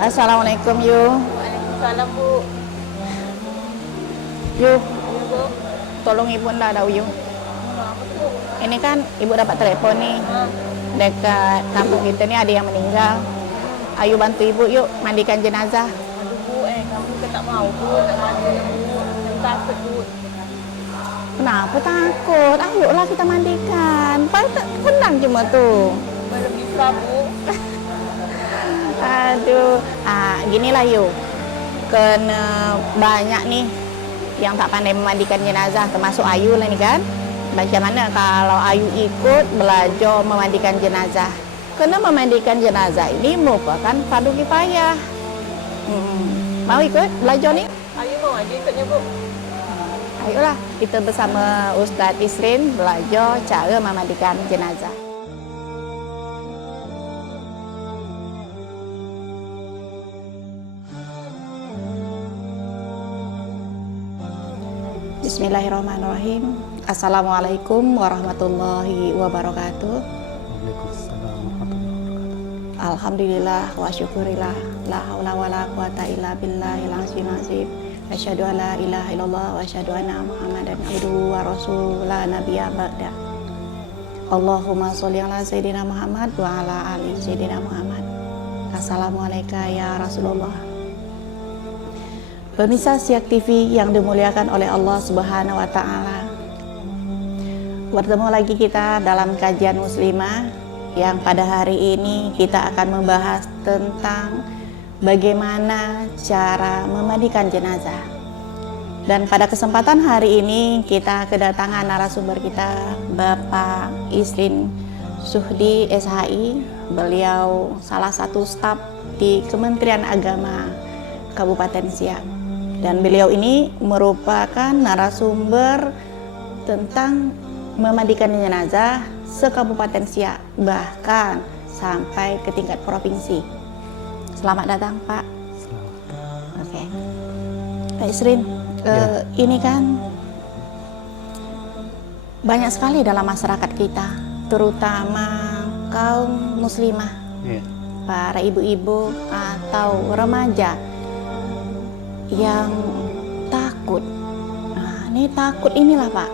Assalamualaikum Yu. Waalaikumsalam Bu. Yu, Ya Bu. tolong ibu ndak ada Yu. Apa tuh Bu? Ini kan ibu dapat telepon nih. Dekat kampung kita nih ada yang meninggal. Ayo bantu ibu yuk mandikan jenazah. Aduh Bu, kamu kan tak mau Bu, nak mandi Bu. Saya takut Bu. Kenapa takut? Ayolah kita mandikan. Tenang cuma tuh. Belum bisa Bu. Aduh, ginilah yuk. Kena banyak nih yang tak pandai memandikan jenazah, termasuk Ayu lah nih kan. Bagaimana kalau Ayu ikut belajar memandikan jenazah? Karena memandikan jenazah ini merupakan fardu kifayah. Mau ikut belajar nih? Ayo mau aja ikutnya Bu. Ayolah, kita bersama Ustadz Isrin belajar cara memandikan jenazah. Bismillahirrahmanirrahim. Assalamualaikum warahmatullahi wabarakatuh. Waalaikumsalam warahmatullahi wabarakatuh. Alhamdulillah wa syukurillah. La haula wa la quwata illa billahil azimil azim. Asyhadu an la ilaha illallah wa asyhadu anna Muhammadan abduhu wa rasuluhu la nabiyya ba'da. Allahumma sholli ala sayyidina Muhammad wa ala ali sayyidina Muhammad. Assalamualaikum ya Rasulullah. Pemirsa Siak TV yang dimuliakan oleh Allah Subhanahu wa taala. Bertemu lagi kita dalam kajian muslimah yang pada hari ini kita akan membahas tentang bagaimana cara memandikan jenazah. Dan pada kesempatan hari ini kita kedatangan narasumber kita, Bapak Isrin Suhdi SHI. Beliau salah satu staf di Kementerian Agama Kabupaten Siak. Dan beliau ini merupakan narasumber tentang memandikan jenazah se-Kabupaten Siak, bahkan sampai ke tingkat provinsi. Selamat datang Pak. Selamat. Oke. Pak Isrin, Ya. ini kan banyak sekali dalam masyarakat kita, terutama kaum muslimah, Ya. para ibu-ibu atau remaja yang takut. Nah, ini takut inilah Pak.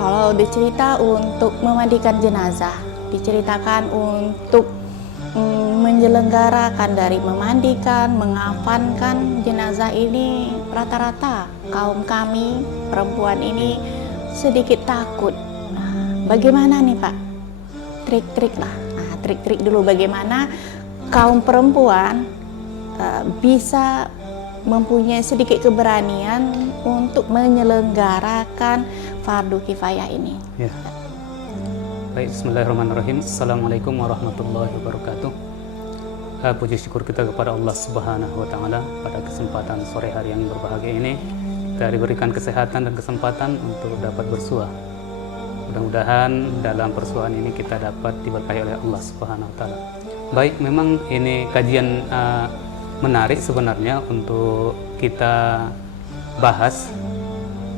Kalau dicerita untuk memandikan jenazah, diceritakan untuk menyelenggarakan dari memandikan, mengafankan jenazah ini, rata-rata kaum kami perempuan ini sedikit takut. Nah, bagaimana nih Pak? Trik-trik lah. Nah, trik-trik dulu bagaimana kaum perempuan bisa mempunyai sedikit keberanian untuk menyelenggarakan fardu kifayah ini. Ya. Baik, bismillahirrahmanirrahim. Assalamualaikum warahmatullahi wabarakatuh. Puji syukur kita kepada Allah Subhanahu wa taala pada kesempatan sore hari yang berbahagia ini. Kita diberikan kesehatan dan kesempatan untuk dapat bersua. Mudah-mudahan dalam persuaan ini kita dapat diberkahi oleh Allah Subhanahu wa taala. Baik, memang ini kajian menarik sebenarnya untuk kita bahas,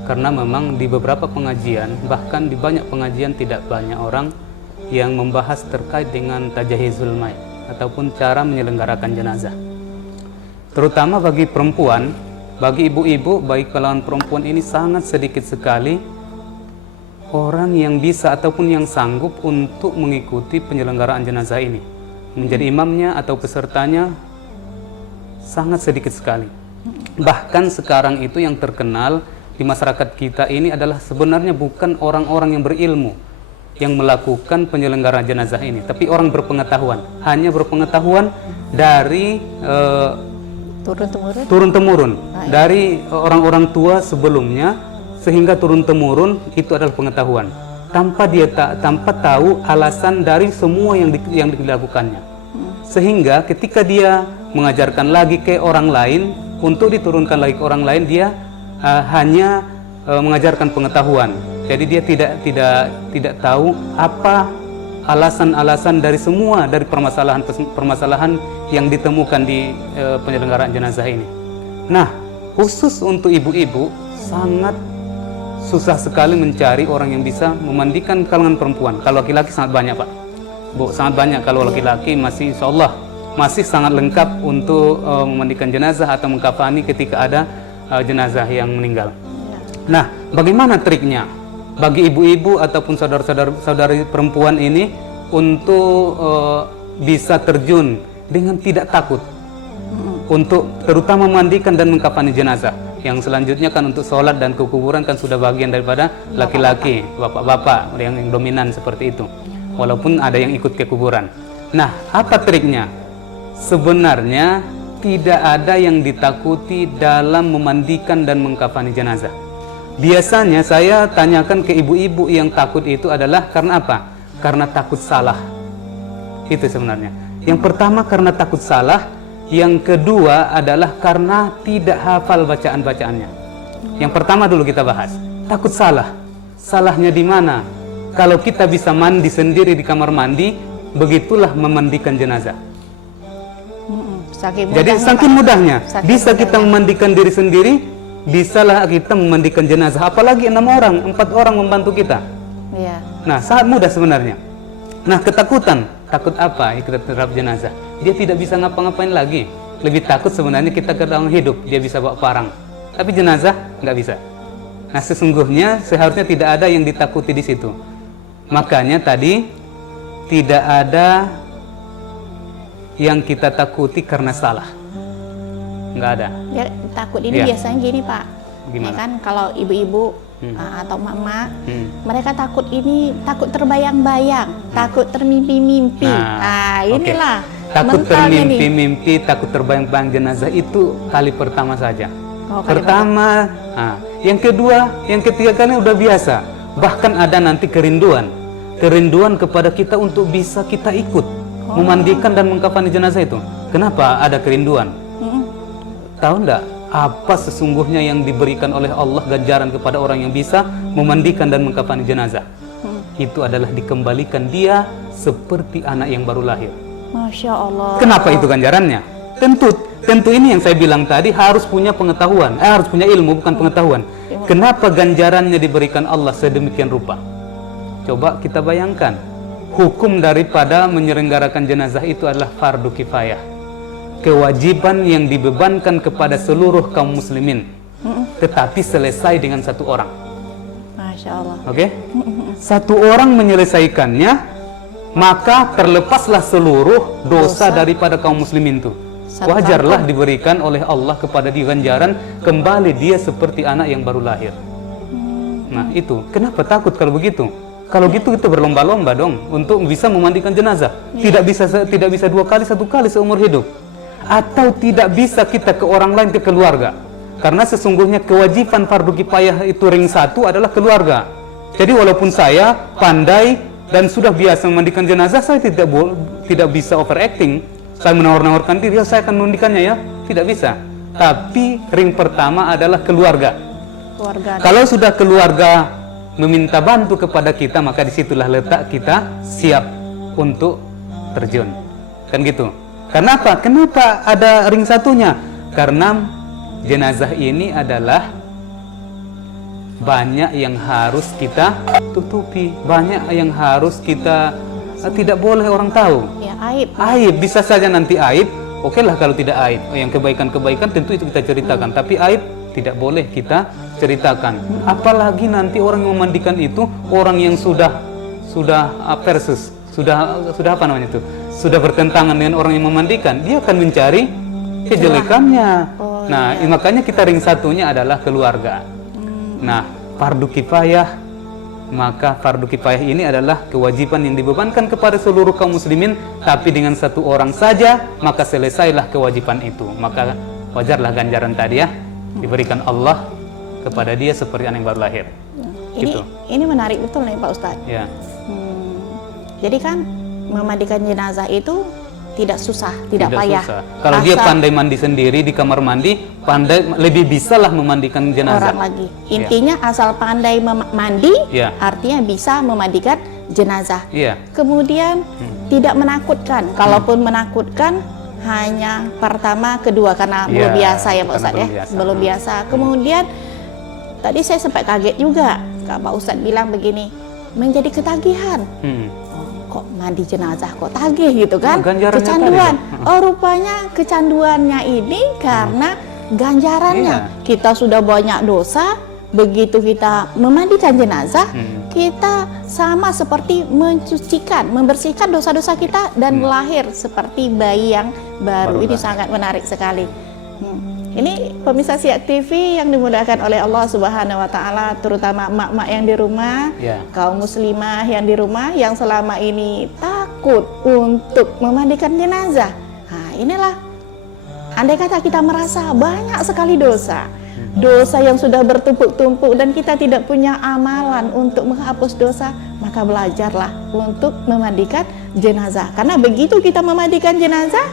karena memang di beberapa pengajian, bahkan di banyak pengajian tidak banyak orang yang membahas terkait dengan tajahizul mayit ataupun cara menyelenggarakan jenazah. Terutama bagi perempuan, bagi ibu-ibu, bagi kalangan perempuan ini sangat sedikit sekali orang yang bisa ataupun yang sanggup untuk mengikuti penyelenggaraan jenazah ini. Menjadi imamnya atau pesertanya sangat sedikit sekali. Bahkan sekarang itu yang terkenal di masyarakat kita ini adalah sebenarnya bukan orang-orang yang berilmu yang melakukan penyelenggaraan jenazah ini, tapi orang berpengetahuan. Hanya berpengetahuan dari turun-temurun dari orang-orang tua sebelumnya, sehingga turun-temurun itu adalah pengetahuan tanpa tahu alasan dari semua yang dilakukannya. Sehingga ketika dia mengajarkan lagi ke orang lain untuk diturunkan lagi ke orang lain, dia hanya mengajarkan pengetahuan. Jadi dia tidak tahu apa alasan-alasan dari semua dari permasalahan yang ditemukan di penyelenggaraan jenazah ini. Nah, khusus untuk ibu-ibu sangat susah sekali mencari orang yang bisa memandikan kalangan perempuan. Kalau laki-laki sangat banyak Pak, Bu, sangat banyak. Kalau laki-laki masih insya Allah masih sangat lengkap untuk memandikan jenazah atau mengkafani ketika ada jenazah yang meninggal. Nah, bagaimana triknya bagi ibu-ibu ataupun saudari perempuan ini untuk bisa terjun dengan tidak takut untuk terutama memandikan dan mengkafani jenazah? Yang selanjutnya kan untuk sholat dan ke kuburan kan sudah bagian daripada laki-laki, bapak-bapak yang dominan seperti itu. Walaupun ada yang ikut ke kuburan. Nah, apa triknya? Sebenarnya tidak ada yang ditakuti dalam memandikan dan mengkafani jenazah. Biasanya saya tanyakan ke ibu-ibu yang takut itu adalah karena apa? Karena takut salah. Itu sebenarnya. Yang pertama karena takut salah. Yang kedua adalah karena tidak hafal bacaan-bacaannya. Yang pertama dulu kita bahas, takut salah. Salahnya di mana? Kalau kita bisa mandi sendiri di kamar mandi, begitulah memandikan jenazah. Jadi saking mudahnya, bisa kita memandikan diri sendiri, bisalah kita memandikan jenazah. Apalagi 6 orang, 4 orang membantu kita. Iya. Nah, sangat mudah sebenarnya. Nah, ketakutan, takut apa? Kita terhadap jenazah. Dia tidak bisa ngapa-ngapain lagi. Lebih takut sebenarnya kita ke dalam hidup, dia bisa bawa parang. Tapi jenazah nggak bisa. Nah, sesungguhnya seharusnya tidak ada yang ditakuti di situ. Makanya tadi tidak ada yang kita takuti karena salah. Nggak ada. Ya, takut ini biasanya gini Pak. Gimana? Ya kan kalau ibu-ibu atau mama, mereka takut terbayang-bayang, takut termimpi-mimpi. Nah, inilah takut termimpi-mimpi, takut terbayang-bayang jenazah itu kali pertama saja. Pertama, yang kedua, yang ketiga kali udah biasa. Bahkan ada nanti kerinduan kepada kita untuk bisa kita ikut memandikan dan mengkafani jenazah itu. Kenapa ada kerinduan? Tahu enggak apa sesungguhnya yang diberikan oleh Allah ganjaran kepada orang yang bisa memandikan dan mengkafani jenazah? Itu adalah dikembalikan dia seperti anak yang baru lahir. Masya Allah. Kenapa itu ganjarannya? Tentu ini yang saya bilang tadi harus punya pengetahuan, harus punya ilmu bukan pengetahuan. Kenapa ganjarannya diberikan Allah sedemikian rupa? Coba kita bayangkan, hukum daripada menyelenggarakan jenazah itu adalah fardu kifayah. Kewajiban yang dibebankan kepada seluruh kaum muslimin, tetapi selesai dengan satu orang. Masya Allah. Oke? Satu orang menyelesaikannya, maka terlepaslah seluruh dosa daripada kaum muslimin itu. Wajarlah diberikan oleh Allah kepada dia ganjaran, kembali dia seperti anak yang baru lahir. Nah itu, kenapa takut kalau begitu? Kalau gitu kita berlomba-lomba dong untuk bisa memandikan jenazah. Tidak bisa 2 kali, 1 kali seumur hidup. Atau tidak bisa kita ke orang lain, ke keluarga. Karena sesungguhnya kewajiban fardu kifayah itu ring 1 adalah keluarga. Jadi walaupun saya pandai dan sudah biasa memandikan jenazah, saya tidak bisa overacting. Saya menawar-nawarkan diri, saya akan memandikannya ya. Tidak bisa. Tapi ring pertama adalah keluarga. Kalau sudah keluarga meminta bantu kepada kita, maka disitulah letak kita siap untuk terjun. Kan gitu. Kenapa? Kenapa ada ring 1-nya? Karena jenazah ini adalah banyak yang harus kita tutupi, banyak yang harus kita tidak boleh orang tahu. Ya, aib. Aib bisa saja nanti aib. Oke lah kalau tidak aib. Yang kebaikan-kebaikan tentu itu kita ceritakan, tapi aib tidak boleh kita ceritakan. Apalagi nanti orang yang memandikan itu orang yang sudah versus, sudah apa namanya itu? Sudah bertentangan dengan orang yang memandikan, dia akan mencari kejelekannya. Makanya kita ring 1-nya adalah keluarga. Nah, fardu kifayah, maka fardu kifayah ini adalah kewajiban yang dibebankan kepada seluruh kaum muslimin, tapi dengan 1 orang saja, maka selesailah kewajiban itu. Maka wajarlah ganjaran tadi ya, diberikan Allah kepada dia seperti anak yang baru lahir. Ini menarik betul nih Pak Ustadz. Ya. Jadi kan memandikan jenazah itu tidak susah, tidak payah. Susah. Kalau dia pandai mandi sendiri di kamar mandi, pandai lebih bisalah memandikan jenazah. Orang lagi. Intinya asal pandai mandi, artinya bisa memandikan jenazah. Kemudian tidak menakutkan. Kalaupun menakutkan hanya pertama, kedua karena belum biasa ya Pak Ustadz ya. Belum biasa. Kemudian tadi saya sempat kaget juga, Pak Ustadz bilang begini, menjadi ketagihan. kok mandi jenazah kok tagih gitu kan, ganjarannya kecanduan. tadi, Oh rupanya kecanduannya ini karena ganjarannya. Iya. Kita sudah banyak dosa, begitu kita memandikan jenazah, kita sama seperti mencucikan, membersihkan dosa-dosa kita dan lahir seperti bayi yang baru. Ini sangat menarik sekali. Ini pemirsa Siak TV yang dimudahkan oleh Allah Subhanahu wa taala, terutama emak-emak yang di rumah, kaum muslimah yang di rumah yang selama ini takut untuk memandikan jenazah. Nah, inilah andai kata kita merasa banyak sekali dosa yang sudah bertumpuk-tumpuk dan kita tidak punya amalan untuk menghapus dosa, maka belajarlah untuk memandikan jenazah. Karena begitu kita memandikan jenazah,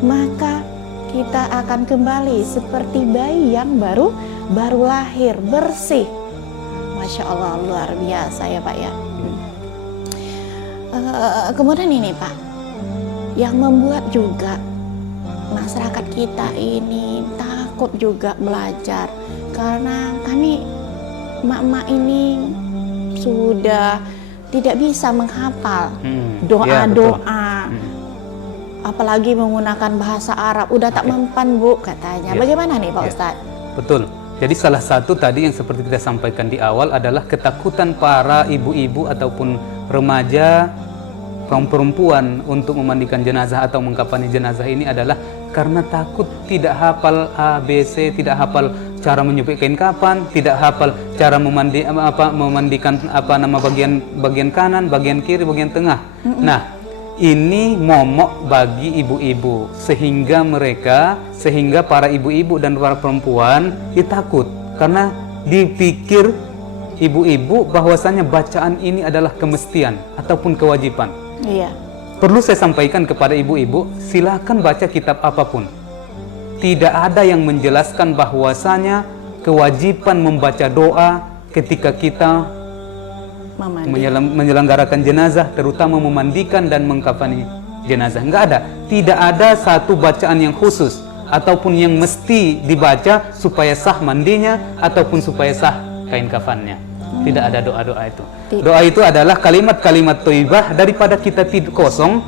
maka kita akan kembali seperti bayi yang baru lahir, bersih. Masya Allah, luar biasa ya Pak ya. Kemudian ini Pak, yang membuat juga masyarakat kita ini takut juga belajar, karena kami emak-emak ini sudah tidak bisa menghafal doa-doa, apalagi menggunakan bahasa Arab, udah tak mempan Bu katanya. Bagaimana nih Pak Ustadz? Betul. Jadi salah satu tadi yang seperti kita sampaikan di awal adalah ketakutan para ibu-ibu ataupun remaja, kaum perempuan untuk memandikan jenazah atau mengkafani jenazah ini adalah karena takut tidak hafal ABC, tidak hafal cara menyupik kain kafan, tidak hafal cara memandikan bagian kanan, bagian kiri, bagian tengah. Nah, ini momok bagi ibu-ibu sehingga para ibu-ibu dan para perempuan takut karena dipikir ibu-ibu bahwasanya bacaan ini adalah kemestian ataupun kewajiban. Iya. Perlu saya sampaikan kepada ibu-ibu, silakan baca kitab apapun. Tidak ada yang menjelaskan bahwasanya kewajiban membaca doa ketika kita menyelenggarakan jenazah, terutama memandikan dan mengkafani jenazah. Enggak ada. Tidak ada satu bacaan yang khusus ataupun yang mesti dibaca supaya sah mandinya ataupun supaya sah kain kafannya. Tidak ada doa-doa itu. Doa itu adalah kalimat-kalimat thayyibah daripada kita tidur kosong,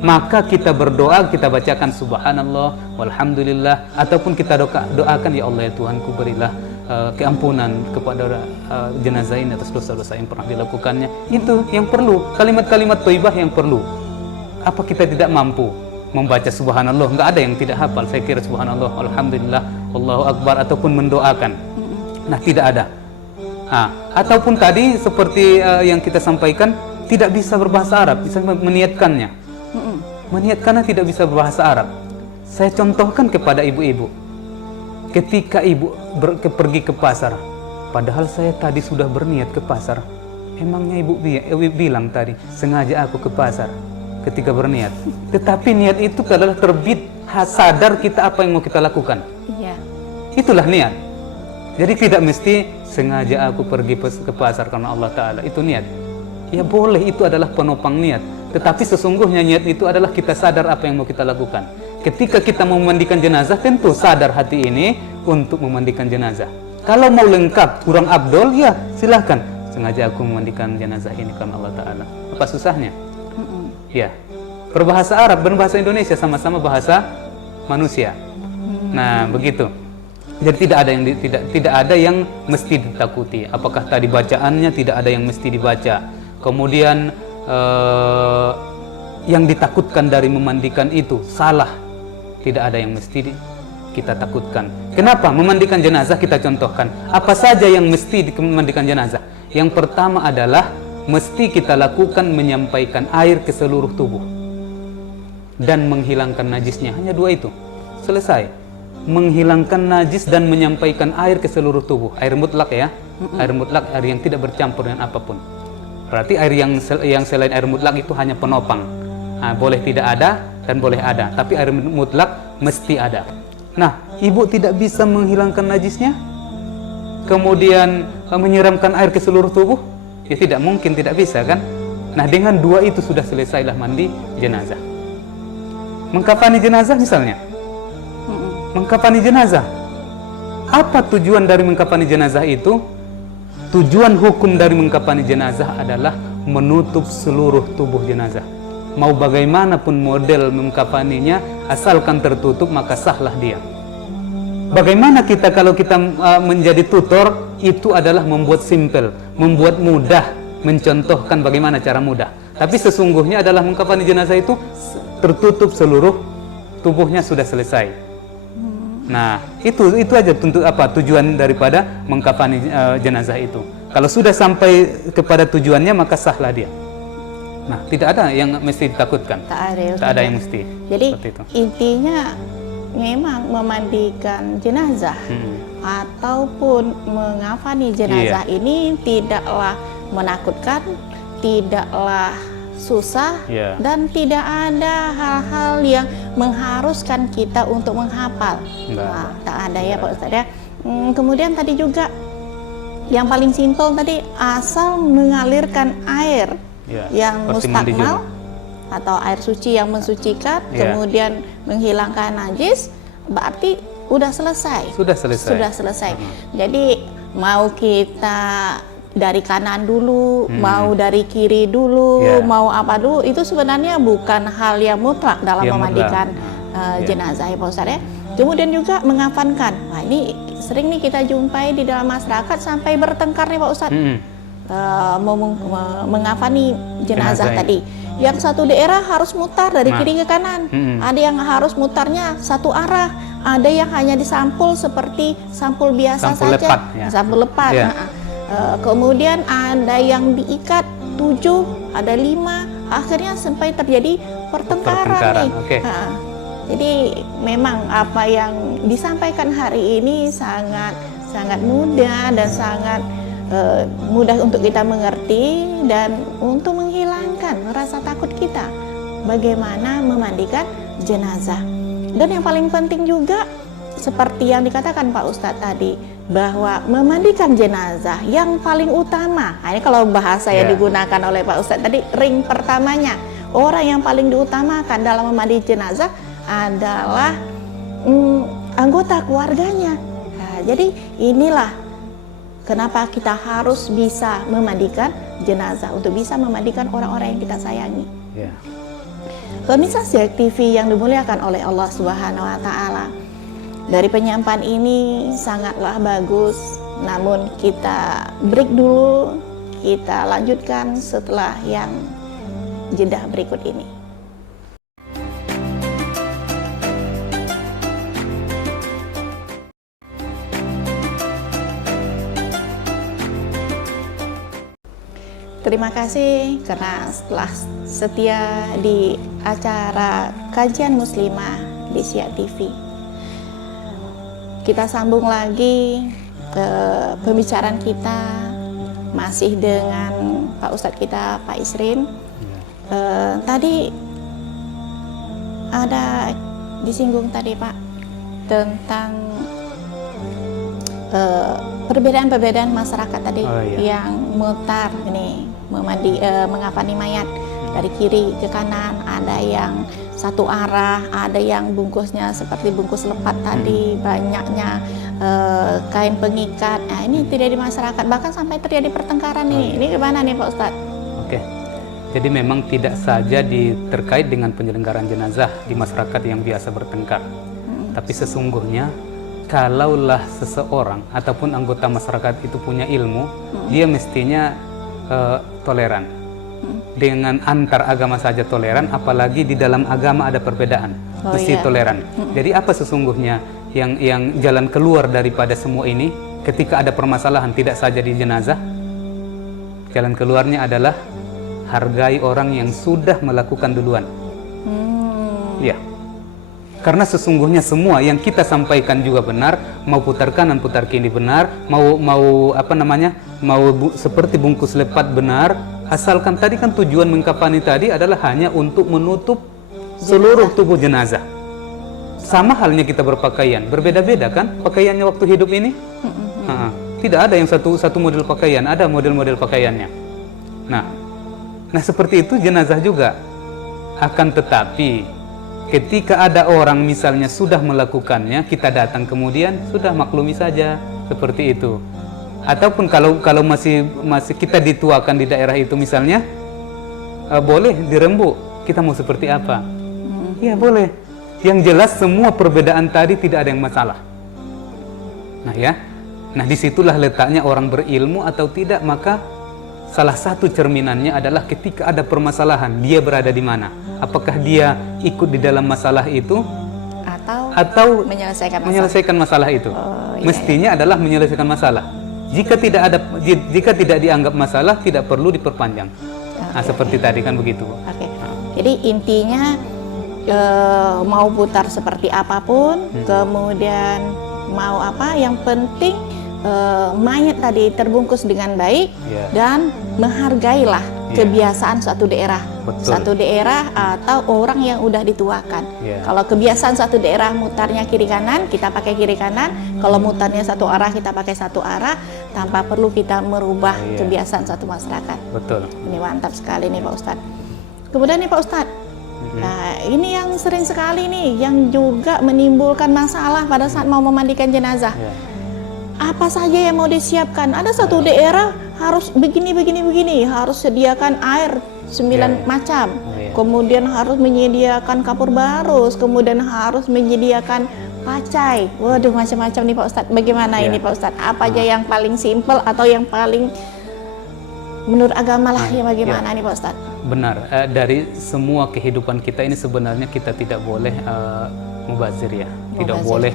maka kita berdoa, kita bacakan subhanallah walhamdulillah, ataupun kita doakan ya Allah ya Tuhanku berilah keampunan kepada jenazah ini atas dosa-dosa yang pernah dilakukannya. Itu yang perlu, kalimat-kalimat thayyibah yang perlu. Apa kita tidak mampu membaca subhanallah? Enggak ada yang tidak hafal. Saya kira subhanallah, alhamdulillah, Allahu akbar ataupun mendoakan. Nah, tidak ada. Ataupun tadi seperti yang kita sampaikan, tidak bisa berbahasa Arab, bisa meniatkannya. Meniatkannya tidak bisa berbahasa Arab. Saya contohkan kepada ibu-ibu. Ketika ibu pergi ke pasar, padahal saya tadi sudah berniat ke pasar. Emangnya ibu bilang tadi, sengaja aku ke pasar ketika berniat. Tetapi niat itu adalah terbit sadar kita apa yang mau kita lakukan. Iya. Itulah niat. Jadi tidak mesti sengaja aku pergi ke pasar karena Allah Ta'ala. Itu niat. Ya boleh, itu adalah penopang niat. Tetapi sesungguhnya niat itu adalah kita sadar apa yang mau kita lakukan. Ketika kita mau memandikan jenazah, tentu sadar hati ini untuk memandikan jenazah. Kalau mau lengkap, kurang abdol, ya silahkan. Sengaja aku memandikan jenazah ini karena Allah Ta'ala. Apa susahnya? Ya. Berbahasa Arab, berbahasa Indonesia, sama-sama bahasa manusia. Nah, begitu. Jadi tidak ada yang mesti ditakuti. Apakah tadi bacaannya tidak ada yang mesti dibaca. Kemudian yang ditakutkan dari memandikan itu salah. Tidak ada yang mesti kita takutkan. Kenapa? Memandikan jenazah kita contohkan. Apa saja yang mesti memandikan jenazah? Yang pertama adalah mesti kita lakukan menyampaikan air ke seluruh tubuh dan menghilangkan najisnya. Hanya dua itu. Selesai. Menghilangkan najis dan menyampaikan air ke seluruh tubuh. Air mutlak ya. Air mutlak, air yang tidak bercampur dengan apapun. Berarti air yang selain air mutlak itu hanya penopang. Boleh tidak ada dan boleh ada. Tapi air mutlak mesti ada. Nah, ibu tidak bisa menghilangkan najisnya, kemudian menyiramkan air ke seluruh tubuh, ya tidak mungkin, tidak bisa kan. Nah, dengan dua itu sudah selesailah mandi jenazah. Mengkafani jenazah misalnya. Mengkafani jenazah. Apa tujuan dari mengkafani jenazah itu? Tujuan hukum dari mengkafani jenazah adalah menutup seluruh tubuh jenazah. Mau bagaimanapun model mengkafaninya, asalkan tertutup maka sahlah dia. Bagaimana kita kalau kita menjadi tutor, itu adalah membuat simple, membuat mudah, mencontohkan bagaimana cara mudah. Tapi sesungguhnya adalah mengkafani jenazah itu tertutup seluruh tubuhnya sudah selesai. Nah, itu aja tujuan daripada mengkafani jenazah itu. Kalau sudah sampai kepada tujuannya maka sahlah dia. Nah, tidak ada yang mesti ditakutkan. Tak ada yang mesti. Jadi itu. Intinya memang memandikan jenazah ataupun mengafani jenazah ini tidaklah menakutkan, tidaklah susah, dan tidak ada hal-hal yang mengharuskan kita untuk menghafal. Nah, tak ada ya Pak Ustadz ya. Kemudian tadi juga yang paling simpel tadi, asal mengalirkan air yang mustakmal atau air suci yang mensucikan, kemudian menghilangkan najis, berarti udah selesai. Sudah selesai. Jadi mau kita dari kanan dulu, mau dari kiri dulu, mau apa dulu, itu sebenarnya bukan hal yang mutlak dalam memandikan jenazah ya Pak Ustadz ya. Kemudian juga mengafankan. Nah, ini sering nih kita jumpai di dalam masyarakat sampai bertengkar nih Pak Ustadz. Mengafani jenazah tadi. Yang satu daerah harus mutar dari kiri ke kanan. Ada yang harus mutarnya satu arah. Ada yang hanya disampul seperti sampul biasa saja. Sampul lepat. Kemudian ada yang diikat 7, ada 5. Akhirnya sampai terjadi pertengkaran nih. Jadi memang apa yang disampaikan hari ini sangat mudah dan sangat mudah untuk kita mengerti dan untuk menghilangkan rasa takut kita bagaimana memandikan jenazah. Dan yang paling penting juga seperti yang dikatakan Pak Ustadz tadi, bahwa memandikan jenazah yang paling utama, nah ini kalau bahasa yang digunakan oleh Pak Ustadz tadi, ring pertamanya, orang yang paling diutamakan dalam memandi jenazah adalah anggota keluarganya. Nah, jadi inilah kenapa kita harus bisa memandikan jenazah, untuk bisa memandikan orang-orang yang kita sayangi. Pemirsa Siak TV yang dimuliakan oleh Allah Subhanahu wa Ta'ala, dari penyampaian ini sangatlah bagus, namun kita break dulu, kita lanjutkan setelah yang jeda berikut ini. Terima kasih karena setelah setia di acara Kajian Muslimah di Siak TV. Kita sambung lagi pembicaraan kita masih dengan Pak Ustadz kita, Pak Isrin. Tadi ada disinggung tadi Pak tentang perbedaan-perbedaan masyarakat tadi yang mutar ini mengafani mayat dari kiri ke kanan, ada yang satu arah, ada yang bungkusnya seperti bungkus lepat tadi, banyaknya kain pengikat. Nah, ini terjadi di masyarakat, bahkan sampai terjadi pertengkaran nih. Ini gimana nih Pak Ustadz? Oke. Jadi memang tidak saja terkait dengan penyelenggaraan jenazah di masyarakat yang biasa bertengkar. Tapi sesungguhnya kalaulah seseorang ataupun anggota masyarakat itu punya ilmu, dia mestinya toleran. Dengan antar agama saja toleran, apalagi di dalam agama ada perbedaan, mesti toleran. Jadi apa sesungguhnya yang jalan keluar daripada semua ini ketika ada permasalahan, tidak saja di jenazah? Jalan keluarnya adalah hargai orang yang sudah melakukan duluan. Ya. Karena sesungguhnya semua yang kita sampaikan juga benar, mau putar kanan putar kiri benar, mau seperti bungkus lepat benar, asalkan tadi kan tujuan mengkafani tadi adalah hanya untuk menutup seluruh tubuh jenazah. Sama halnya kita berpakaian, berbeda-beda kan pakaiannya waktu hidup ini? Tidak ada yang satu model pakaian, ada model-model pakaiannya. Nah seperti itu jenazah juga. Akan tetapi ketika ada orang misalnya sudah melakukannya, kita datang kemudian sudah maklumi saja, seperti itu. Ataupun kalau masih kita dituakan di daerah itu misalnya, boleh dirembuk. Kita mau seperti apa? Ya boleh. Yang jelas semua perbedaan tadi tidak ada yang masalah. Nah ya, nah disitulah letaknya orang berilmu atau tidak. Maka salah satu cerminannya adalah ketika ada permasalahan, dia berada di mana? Apakah dia ikut di dalam masalah itu atau menyelesaikan masalah itu? Mestinya adalah menyelesaikan masalah. Jika tidak dianggap masalah, tidak perlu diperpanjang. Nah, seperti tadi kan begitu. Jadi intinya mau putar seperti apapun, kemudian mau apa, yang penting mayat tadi terbungkus dengan baik dan menghargailah kebiasaan suatu daerah. Satu daerah atau orang yang udah dituakan. Kalau kebiasaan satu daerah mutarnya kiri kanan, kita pakai kiri kanan. Kalau mutarnya satu arah, kita pakai satu arah, tanpa perlu kita merubah kebiasaan satu masyarakat. Betul. Ini mantap sekali nih Pak Ustadz. Kemudian nih Pak Ustadz, nah ini yang sering sekali nih yang juga menimbulkan masalah pada saat mau memandikan jenazah. Apa saja yang mau disiapkan? Ada satu daerah harus begini, harus sediakan air 9 macam, kemudian harus menyediakan kapur barus, kemudian harus menyediakan pacai. Waduh, macam-macam nih Pak Ustadz. Bagaimana ini Pak Ustadz? Apa aja yang paling simpel atau yang paling menurut agama lah, ya bagaimana nih Pak Ustadz? Benar, dari semua kehidupan kita ini sebenarnya kita tidak boleh mubazir ya. Tidak boleh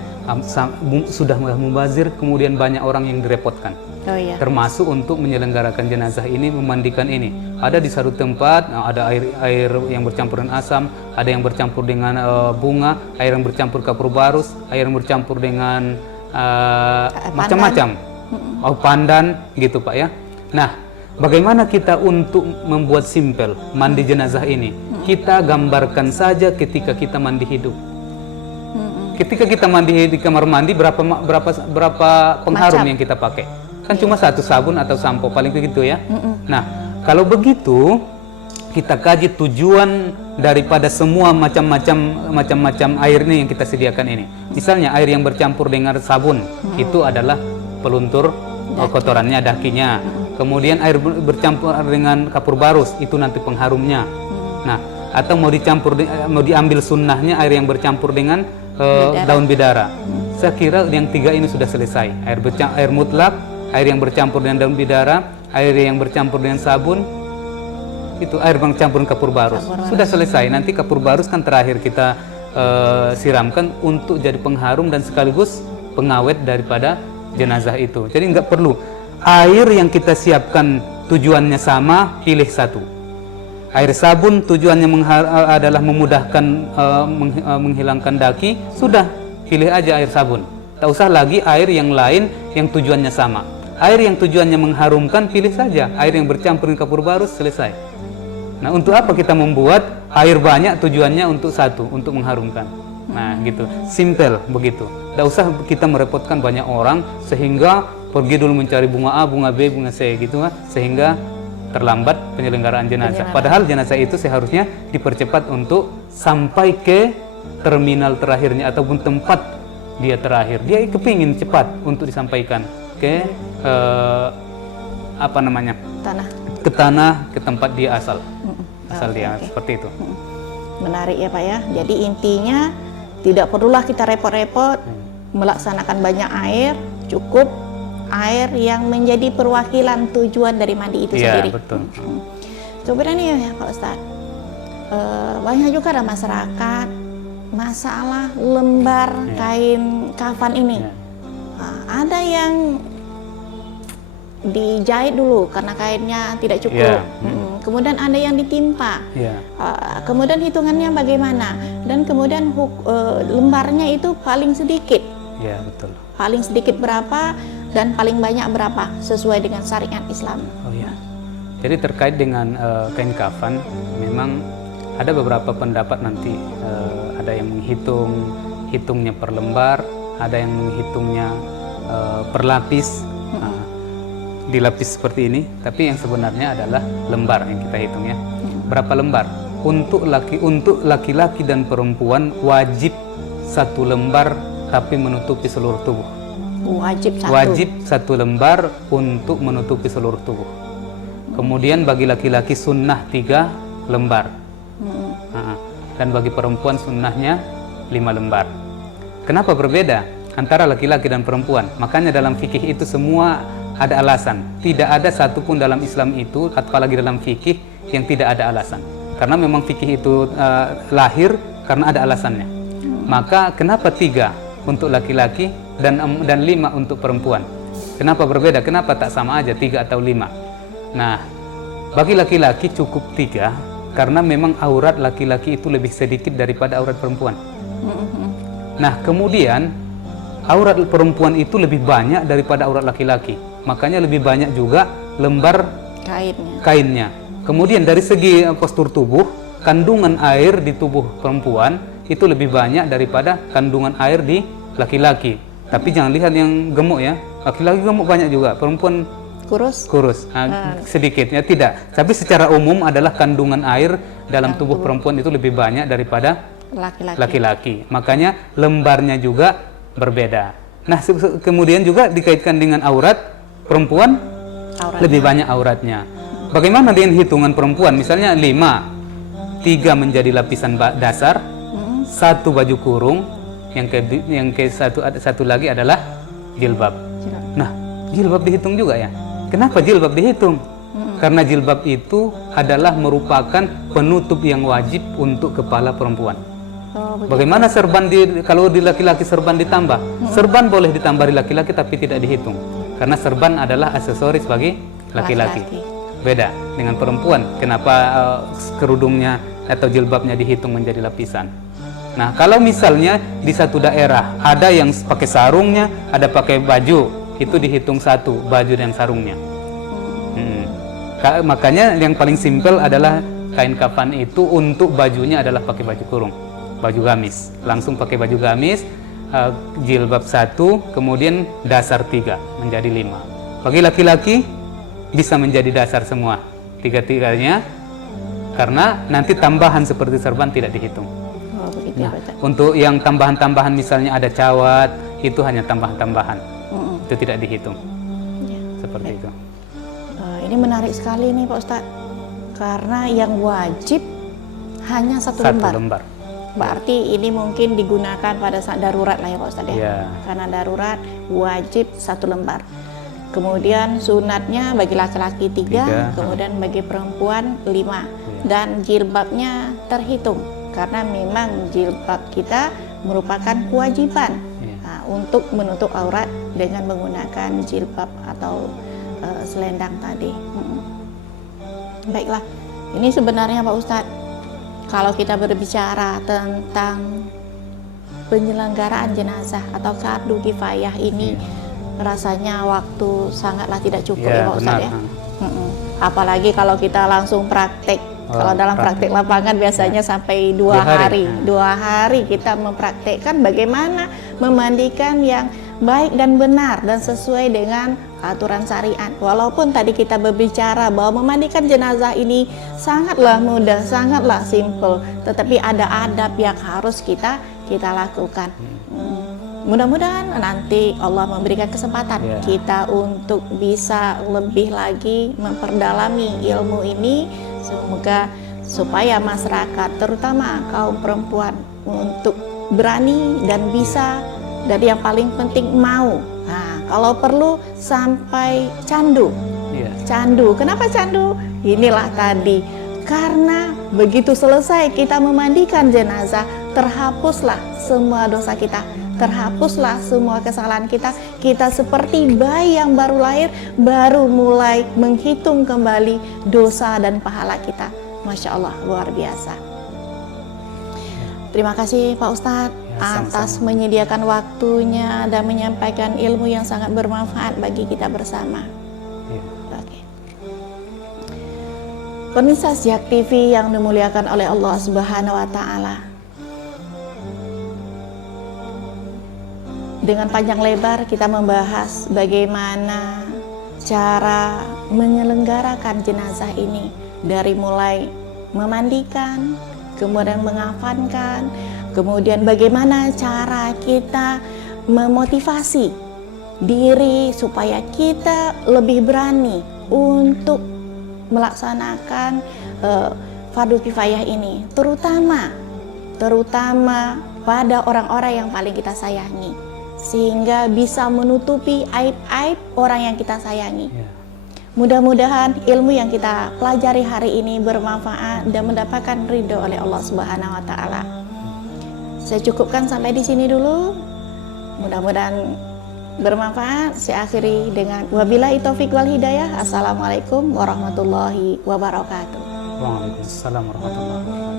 sudah mubazir kemudian banyak orang yang direpotkan. Termasuk untuk menyelenggarakan jenazah ini, memandikan ini. Ada di satu tempat, ada air yang bercampur dengan asam, ada yang bercampur dengan bunga, air yang bercampur kapur barus, air yang bercampur dengan macam-macam, pandan gitu Pak ya. Nah, bagaimana kita untuk membuat simpel mandi jenazah ini? Kita gambarkan saja ketika kita mandi hidup. Ketika kita mandi di kamar mandi, berapa pengharum yang kita pakai? Kan cuma satu sabun atau sampo paling begitu ya. Nah, kalau begitu kita kaji tujuan daripada semua macam-macam air ini yang kita sediakan ini. Misalnya air yang bercampur dengan sabun itu adalah peluntur kotorannya, dakinya. Kemudian air bercampur dengan kapur barus itu nanti pengharumnya. Nah, atau mau diambil sunnahnya air yang bercampur dengan daun bidara. Saya kira yang 3 ini sudah selesai. Air mutlak, air yang bercampur dengan daun bidara, air yang bercampur dengan sabun, itu air bercampur dengan kapur barus. Sudah selesai. Nanti kapur barus kan terakhir kita siramkan untuk jadi pengharum dan sekaligus pengawet daripada jenazah itu. Jadi nggak perlu air yang kita siapkan tujuannya sama, pilih satu. Air sabun tujuannya adalah memudahkan menghilangkan daki, sudah pilih aja air sabun. Tak usah lagi air yang lain yang tujuannya sama. Air yang tujuannya mengharumkan, pilih saja air yang bercampur dengan kapur barus, selesai. Nah, untuk apa kita membuat air banyak tujuannya untuk satu, untuk mengharumkan. Nah, gitu. Simple begitu. Tak usah kita merepotkan banyak orang sehingga pergi dulu mencari bunga A, bunga B, bunga C gitu kan, sehingga terlambat penyelenggaraan jenazah. Padahal jenazah itu seharusnya dipercepat untuk sampai ke terminal terakhirnya ataupun tempat dia terakhir. Dia kepingin cepat untuk disampaikan ke ke tanah, ke tempat dia asal dia. Seperti itu. Menarik ya Pak ya. Jadi intinya tidak perlulah kita repot-repot melaksanakan banyak air, cukup air yang menjadi perwakilan tujuan dari mandi itu sendiri. Iya, betul. Kemudian ya Pak Ustadz, banyak juga ada masyarakat masalah lembar kain kafan ini. Ada yang dijahit dulu karena kainnya tidak cukup. Kemudian ada yang ditimpa. Kemudian hitungannya bagaimana? Dan kemudian lembarnya itu paling sedikit. Iya, betul. Paling sedikit berapa dan paling banyak berapa sesuai dengan syariat Islam. Oh ya. Jadi terkait dengan kain kafan, memang ada beberapa pendapat nanti. Ada yang menghitungnya per lembar, ada yang menghitungnya per lapis. Dilapis seperti ini, tapi yang sebenarnya adalah lembar yang kita hitung ya. Berapa lembar? Untuk laki-laki dan perempuan wajib 1 lembar tapi menutupi seluruh tubuh. Wajib 1 lembar untuk menutupi seluruh tubuh. Kemudian bagi laki-laki sunnah 3, lembar. Dan bagi perempuan sunnahnya 5 lembar. Kenapa berbeda antara laki-laki dan perempuan? Makanya dalam fikih itu semua ada alasan. Tidak ada satupun dalam Islam itu, apalagi dalam fikih, yang tidak ada alasan. Karena memang fikih itu lahir karena ada alasannya. Maka kenapa 3 untuk laki-laki dan 5 untuk perempuan? Kenapa berbeda? Kenapa tak sama aja 3 atau 5? Nah, bagi laki-laki cukup 3 karena memang aurat laki-laki itu lebih sedikit daripada aurat perempuan. Nah, kemudian aurat perempuan itu lebih banyak daripada aurat laki-laki. Makanya lebih banyak juga lembar kainnya. Kemudian dari segi postur tubuh, kandungan air di tubuh perempuan itu lebih banyak daripada kandungan air di laki-laki. Tapi jangan lihat yang gemuk ya. Laki-laki gemuk banyak juga, perempuan kurus. Sedikit ya, tidak. Tapi secara umum adalah kandungan air dalam tubuh perempuan itu lebih banyak daripada laki-laki. Makanya lembarnya juga berbeda. Nah, kemudian juga dikaitkan dengan aurat perempuan lebih banyak auratnya. Bagaimana dengan hitungan perempuan? Misalnya 5, 3 menjadi lapisan dasar, 1 baju kurung, yang ke satu lagi adalah jilbab. Nah, jilbab dihitung juga ya. Kenapa jilbab dihitung? Karena jilbab itu adalah merupakan penutup yang wajib untuk kepala perempuan. Bagaimana serban kalau di laki-laki serban ditambah? Serban boleh ditambah di laki-laki tapi tidak dihitung. Karena serban adalah aksesoris bagi laki-laki. Beda dengan perempuan. Kenapa kerudungnya atau jilbabnya dihitung menjadi lapisan? Nah, kalau misalnya di satu daerah ada yang pakai sarungnya, ada pakai baju, itu dihitung 1 baju dan sarungnya. Makanya yang paling simpel adalah kain kafan itu untuk bajunya adalah pakai baju kurung, baju gamis. Langsung pakai baju gamis, jilbab 1, kemudian dasar 3 menjadi 5. Bagi laki-laki bisa menjadi dasar semua 3-3-nya, karena nanti tambahan seperti serban tidak dihitung. Nah, untuk yang tambahan-tambahan misalnya ada cawat, itu hanya tambahan-tambahan, itu tidak dihitung. Seperti itu. Ini menarik sekali nih Pak Ustadz, karena yang wajib hanya satu lembar. Berarti ini mungkin digunakan pada saat darurat lah ya Pak Ustadz ya. Karena darurat wajib 1 lembar. Kemudian sunatnya bagi laki-laki 3, kemudian bagi perempuan 5. Dan jilbabnya terhitung. Karena memang jilbab kita merupakan kewajiban untuk menutup aurat dengan menggunakan jilbab atau selendang tadi. Baiklah, ini sebenarnya Pak Ustadz, kalau kita berbicara tentang penyelenggaraan jenazah atau fardu kifayah ini, rasanya waktu sangatlah tidak cukup ya Pak Ustadz ya. Apalagi kalau kita langsung praktek. Kalau dalam praktek lapangan biasanya sampai 2 hari. 2 hari kita mempraktekkan bagaimana memandikan yang baik dan benar dan sesuai dengan aturan syariat. Walaupun tadi kita berbicara bahwa memandikan jenazah ini sangatlah mudah, sangatlah simple, tetapi ada adab yang harus kita lakukan. Mudah-mudahan nanti Allah memberikan kesempatan kita untuk bisa lebih lagi memperdalami ilmu ini. Semoga supaya masyarakat, terutama kaum perempuan, untuk berani dan bisa, dan yang paling penting mau. Nah, kalau perlu sampai candu. Candu. Kenapa candu? Inilah tadi. Karena begitu selesai kita memandikan jenazah, terhapuslah semua dosa kita. Terhapuslah semua kesalahan kita. Kita seperti bayi yang baru lahir, baru mulai menghitung kembali dosa dan pahala kita. Masya Allah, luar biasa. Terima kasih Pak Ustadz atas menyediakan waktunya dan menyampaikan ilmu yang sangat bermanfaat bagi kita bersama. Pemirsa Siak TV yang dimuliakan oleh Allah Subhanahu wa Ta'ala, dengan panjang lebar kita membahas bagaimana cara menyelenggarakan jenazah ini, dari mulai memandikan, kemudian mengafankan, kemudian bagaimana cara kita memotivasi diri supaya kita lebih berani untuk melaksanakan fardu kifayah ini, terutama pada orang-orang yang paling kita sayangi, sehingga bisa menutupi aib-aib orang yang kita sayangi. Ya. Mudah-mudahan ilmu yang kita pelajari hari ini bermanfaat dan mendapatkan ridho oleh Allah Subhanahu wa taala. Saya cukupkan sampai di sini dulu. Mudah-mudahan bermanfaat. Saya akhiri dengan wabillahi taufik wal hidayah. Assalamualaikum warahmatullahi wabarakatuh. Waalaikumsalam warahmatullahi wabarakatuh.